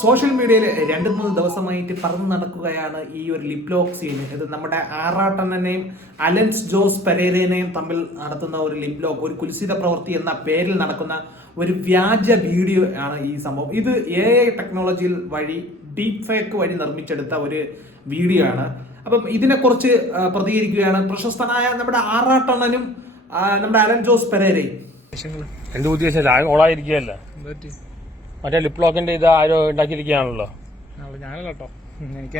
Social മീഡിയയിൽ 2-3 ദിവസമായിട്ട് പറന്നു നടക്കുകയാണ് ഈ ഒരു ലിപ് ലോക്ക് സീൻ. ഇത് നമ്മുടെ ആറാട്ടണ്ണനെയും അലൻസ് ജോസ് പെരേരനെയും തമ്മിൽ നടത്തുന്ന ഒരു ലിപ് ലോക്ക്, ഒരു കുൽസിത പ്രവൃത്തി എന്ന പേരിൽ നടക്കുന്ന ഒരു വ്യാജ വീഡിയോ ആണ് ഈ സംഭവം. ഇത് AI ടെക്നോളജിയിൽ വഴി ഡീപ് ഫേക്ക് വഴി നിർമ്മിച്ചെടുത്ത ഒരു വീഡിയോ ആണ്. അപ്പം ഇതിനെക്കുറിച്ച് പ്രതികരിക്കുകയാണ് പ്രശസ്തനായ നമ്മുടെ ആറാട്ടണ്ണനും നമ്മുടെ അലൻ ജോസ് പെരേരയും. എന്ത് ഉദ്ദേശം ഓളായിരിക്കുകയല്ല, മറ്റേ ലിപ് ലോക്കിന്റെ ഇത് ആരോ ഉണ്ടാക്കിയിരിക്കുകയാണല്ലോ. ഞാനല്ല കേട്ടോ, എനിക്ക്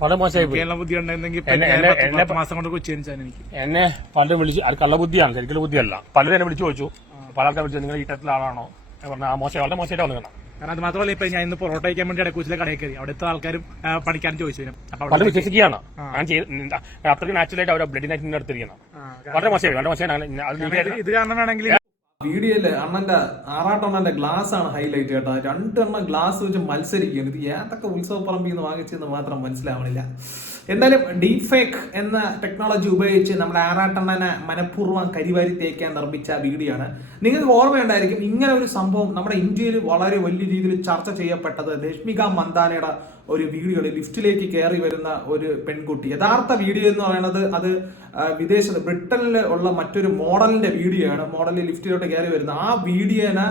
വളരെ മോശമായി. എന്നെ പലരും വിളിച്ചു, അത് കള്ളബുദ്ധിയാണ്, ശരിക്കും ബുദ്ധിയല്ല. പലരും എന്നെ വിളിച്ചു ചോദിച്ചു, പല ആൾക്കാർ വിളിച്ചു നിങ്ങൾ ഈ തരത്തിലുള്ള ആളാണോ പറഞ്ഞാൽ മോശം, വളരെ മോശമായിട്ട് വന്നു. കാരണം അത് മാത്രമല്ല, ഇപ്പൊ ഞാൻ ഇന്ന് പൊറോട്ട കഴിക്കാൻ വേണ്ടി ഇടക്കൂച്ചിലെ കടയിൽ കയറി, അവിടുത്തെ ആൾക്കാരും പണിക്കാരും ചോദിച്ചു. പലരും വിശ്വസിക്കുകയാണ് അത്രയ്ക്ക് നാച്ചുറലായിട്ട് അവർ ബ്ലഡ് നൈറ്റിന്റെ അടുത്തിരിക്കണം. വളരെ മോശമായി, വളരെ മോശമായി. ഇത് കാരണം വേണമെങ്കിൽ വീഡിയോയില് ആറാട്ടണ്ണന്റെ ഗ്ലാസ് ആണ് ഹൈലൈറ്റ് കേട്ടോ. 2 എണ്ണം ഗ്ലാസ് വെച്ച് മത്സരിക്കുകയാണ്. ഇത് ഏതൊക്കെ ഉത്സവ പറമ്പിൽ നിന്ന് വാങ്ങിച്ചെന്ന് മാത്രം മനസ്സിലാവണില്ല. എന്തായാലും ഡീപ് ഫേക്ക് എന്ന ടെക്നോളജി ഉപയോഗിച്ച് നമ്മുടെ ആറാട്ടണ്ണനെ മനഃപൂർവ്വം കരിവാരി തേക്കാൻ നിർമ്മിച്ച വീഡിയോ ആണ്. നിങ്ങൾക്ക് ഓർമ്മയുണ്ടായിരിക്കും, ഇങ്ങനെ ഒരു സംഭവം നമ്മുടെ ഇന്ത്യയിൽ വളരെ വലിയ രീതിയിൽ ചർച്ച ചെയ്യപ്പെട്ടത് രശ്മിക മന്ദാനയുടെ ഒരു വീഡിയോയിൽ ലിഫ്റ്റിലേക്ക് കയറി വരുന്ന ഒരു പെൺകുട്ടി. യഥാർത്ഥ വീഡിയോ എന്ന് പറയുന്നത് അത് വിദേശത്ത് ബ്രിട്ടനിൽ ഉള്ള മറ്റൊരു മോഡലിന്റെ വീഡിയോ ആണ്. മോഡലിൽ ലിഫ്റ്റിലോട്ട് കയറി വരുന്ന ആ വീഡിയോനെ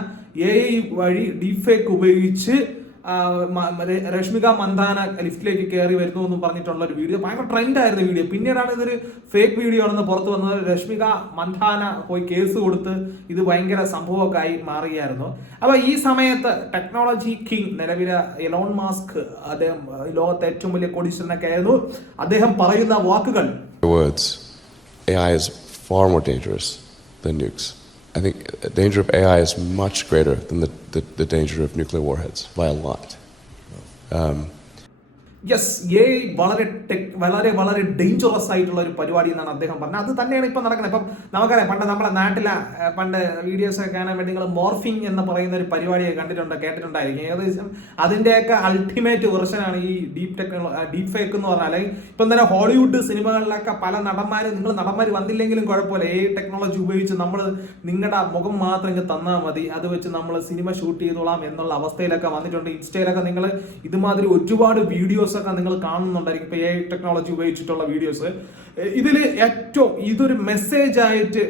AI വഴി ഡീപ് ഫേക്ക് ഉപയോഗിച്ച് രശ്മിക മന്ദാന ലിഫ്റ്റിലേക്ക് കയറി വരുന്നു എന്നും പറഞ്ഞിട്ടുള്ള ഒരു വീഡിയോ ഭയങ്കര ട്രെൻഡ് ആയിരുന്ന വീഡിയോ. പിന്നീടാണ് ഇതൊരു ഫേക്ക് വീഡിയോ ആണെന്ന് പുറത്തു വന്നത്. രശ്മിക മന്ദാന പോയി കേസ് കൊടുത്ത് ഇത് ഭയങ്കര സംഭവമൊക്കെ ആയി മാറുകയായിരുന്നു. അപ്പൊ ഈ സമയത്ത് ടെക്നോളജി കിങ് നിലവിലെ എലോൺ മാസ്ക്, അദ്ദേഹം ലോകത്തെ ഏറ്റവും വലിയ കോടീശ്വരനൊക്കെ ആയിരുന്നു. അദ്ദേഹം പറയുന്ന വാക്കുകൾ, AI is far more dangerous than nukes. I think the danger of AI is much greater than the danger of nuclear warheads by a lot. Yes, AI വളരെ വളരെ ഡേഞ്ചറസ് ആയിട്ടുള്ള ഒരു പരിപാടി എന്നാണ് അദ്ദേഹം പറഞ്ഞത്. അത് തന്നെയാണ് ഇപ്പം നടക്കുന്നത്. ഇപ്പം നമുക്കറിയാം, പണ്ട് നമ്മുടെ നാട്ടിലെ വീഡിയോസ് ഒക്കെ കാണാൻ വേണ്ടി നിങ്ങൾ മോർഫിംഗ് എന്ന് പറയുന്ന ഒരു പരിപാടിയെ കേട്ടിട്ടുണ്ടായിരിക്കും. ഏകദേശം അതിൻ്റെയൊക്കെ അൾട്ടിമേറ്റ് വെർഷനാണ് ഈ ഡീപ് ഫേക്ക് എന്ന് പറഞ്ഞാൽ. ഇപ്പം തന്നെ ഹോളിവുഡ് സിനിമകളിലൊക്കെ പല നടന്മാർ വന്നില്ലെങ്കിലും കുഴപ്പമില്ല, AI ടെക്നോളജി ഉപയോഗിച്ച് നമ്മൾ നിങ്ങളുടെ മുഖം മാത്രം ഇങ്ങ് തന്നാൽ മതി, അത് വെച്ച് നമ്മൾ സിനിമ ഷൂട്ട് ചെയ്തോളാം എന്നുള്ള അവസ്ഥയിലൊക്കെ വന്നിട്ടുണ്ട്. ഇൻസ്റ്റയിലൊക്കെ നിങ്ങൾ ഇതുമാതിരി ഒരുപാട് വീഡിയോസ് ഒക്കെ നിങ്ങൾ കാണുന്നുണ്ടായിരിക്കും, ഇപ്പൊ AI ടെക്നോളജി ഉപയോഗിച്ചിട്ടുള്ള വീഡിയോസ്. ഇതിൽ ഇതൊരു മെസ്സേജ് ആയിട്ട്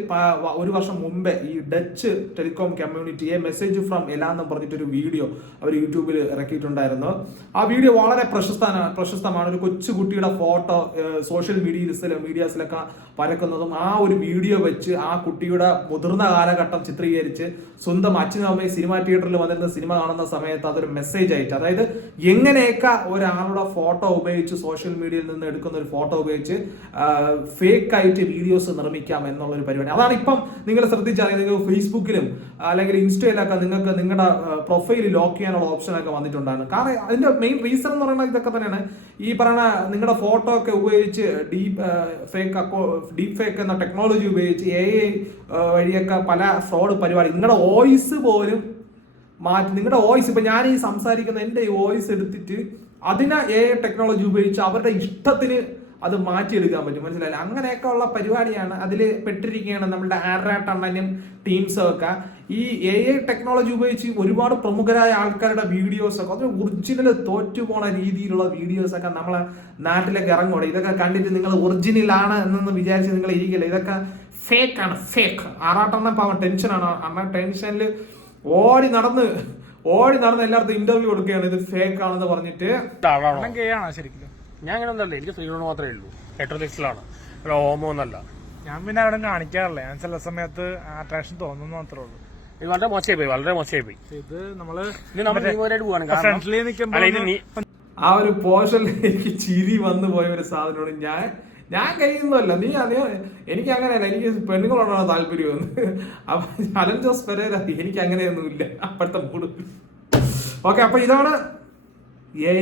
1 വർഷം മുമ്പേ ഈ Dutch telecom community message from എല എന്ന് പറഞ്ഞിട്ടൊരു വീഡിയോ അവർ യൂട്യൂബിൽ ഇറക്കിയിട്ടുണ്ടായിരുന്നു. ആ വീഡിയോ വളരെ പ്രശസ്തമാണ്. ഒരു കൊച്ചുകുട്ടിയുടെ ഫോട്ടോ സോഷ്യൽ മീഡിയാസിലൊക്കെ പരക്കുന്നതും ആ ഒരു വീഡിയോ വെച്ച് ആ കുട്ടിയുടെ മുതിർന്ന കാലഘട്ടം ചിത്രീകരിച്ച് സ്വന്തം അച്ഛനും അമ്മയും സിനിമാ തിയേറ്ററിൽ വന്നിരുന്ന സിനിമ കാണുന്ന സമയത്ത് അതൊരു മെസ്സേജ് ആയിട്ട്, അതായത് എങ്ങനെയൊക്കെ ഒരാളുടെ ഫോട്ടോ ഉപയോഗിച്ച് സോഷ്യൽ മീഡിയയിൽ നിന്ന് എടുക്കുന്ന ഒരു ഫോട്ടോ ഉപയോഗിച്ച് ഫേക്ക് ആയിട്ട് വീഡിയോസ് നിർമ്മിക്കാം എന്നുള്ള ഒരു പരിപാടി. അതാണ് ഇപ്പം നിങ്ങൾ ശ്രദ്ധിച്ചറിയാം, നിങ്ങൾ ഫേസ്ബുക്കിലും അല്ലെങ്കിൽ ഇൻസ്റ്റയിലൊക്കെ നിങ്ങൾക്ക് നിങ്ങളുടെ പ്രൊഫൈൽ ലോക്ക് ചെയ്യാനുള്ള ഓപ്ഷനൊക്കെ വന്നിട്ടുണ്ടായിരുന്നു. കാരണം അതിന്റെ മെയിൻ റീസൺ എന്ന് പറയുന്നത് ഇതൊക്കെ തന്നെയാണ്. ഈ പറയുന്ന നിങ്ങളുടെ ഫോട്ടോ ഒക്കെ ഉപയോഗിച്ച് ഡീപ് ഫേക്ക് എന്ന ടെക്നോളജി ഉപയോഗിച്ച് AI വഴിയൊക്കെ പല ഫ്രോഡ് പരിപാടി, നിങ്ങളുടെ വോയിസ് പോലും മാറ്റി, നിങ്ങളുടെ വോയിസ് ഇപ്പൊ ഞാൻ ഈ സംസാരിക്കുന്ന എൻ്റെ ഈ വോയിസ് എടുത്തിട്ട് അതിനെ AI ടെക്നോളജി ഉപയോഗിച്ച് അവരുടെ ഇഷ്ടത്തിന് അത് മാറ്റിയെടുക്കാൻ പറ്റും. മനസ്സിലായില്ല? അങ്ങനെയൊക്കെ ഉള്ള പരിപാടിയാണ്. അതിൽ പെട്ടിരിക്കുകയാണ് നമ്മളുടെ ആറാട്ടണ്ണനും ടീംസും ഒക്കെ. ഈ AI ടെക്നോളജി ഉപയോഗിച്ച് ഒരുപാട് പ്രമുഖരായ ആൾക്കാരുടെ വീഡിയോസ് ഒക്കെ, അത് ഒറിജിനൽ തോറ്റുപോണ രീതിയിലുള്ള വീഡിയോസ് ഒക്കെ നമ്മളെ നാട്ടിലേക്ക് ഇറങ്ങുകയാണ്. ഇതൊക്കെ കണ്ടിട്ട് നിങ്ങൾ ഒറിജിനൽ ആണ് എന്നൊന്ന് വിചാരിച്ച് നിങ്ങൾ ഇരിക്കില്ല, ഇതൊക്കെ ഫേക്ക് ആണ്, ഫേക്ക്. ആറാട്ടണ്ണൻ പാവം ടെൻഷനാണ്. അണ്ണൻ ടെൻഷനിൽ ഓടി നടന്ന് എല്ലായിടത്തും ഇന്റർവ്യൂ കൊടുക്കുകയാണ്, ഇത് ഫേക്ക് ആണെന്ന് പറഞ്ഞിട്ട്. ശരിക്കും ഞാൻ അങ്ങനെ ഒന്നല്ല, എനിക്ക് സ്ത്രീകളോട് മാത്രമേ ഉള്ളൂ, ഹെറ്ററോസെക്സ്വലാണ്, ഹോമോ ഒന്നല്ല. ഞാൻ പിന്നെ അവിടെ കാണിക്കാറില്ല, ഞാൻ ചില സമയത്ത് അട്രാക്ഷൻ തോന്നുന്നു മാത്രമേ ഉള്ളൂ. ഇത് വളരെ മോശമായി പോയി, വളരെ മോശമായി പോയി. ഇത് നമ്മള് ഫ്രണ്ട്ലി ആ ഒരു പോർഷനിലേക്ക് ചിരി വന്നു പോയ ഒരു സാധനമാണ്. ഞാൻ കഴിയുന്നതല്ല, എനിക്ക് അങ്ങനെയല്ല, എനിക്ക് പെണ്ണുങ്ങളോടാണ് താല്പര്യം. അപ്പൊ അലൻ ജോസ് പെരേര എനിക്ക് അങ്ങനെയൊന്നുമില്ല അപ്പോഴത്തെ മൂഡ്. ഓക്കെ, അപ്പൊ ഇതാണ് AI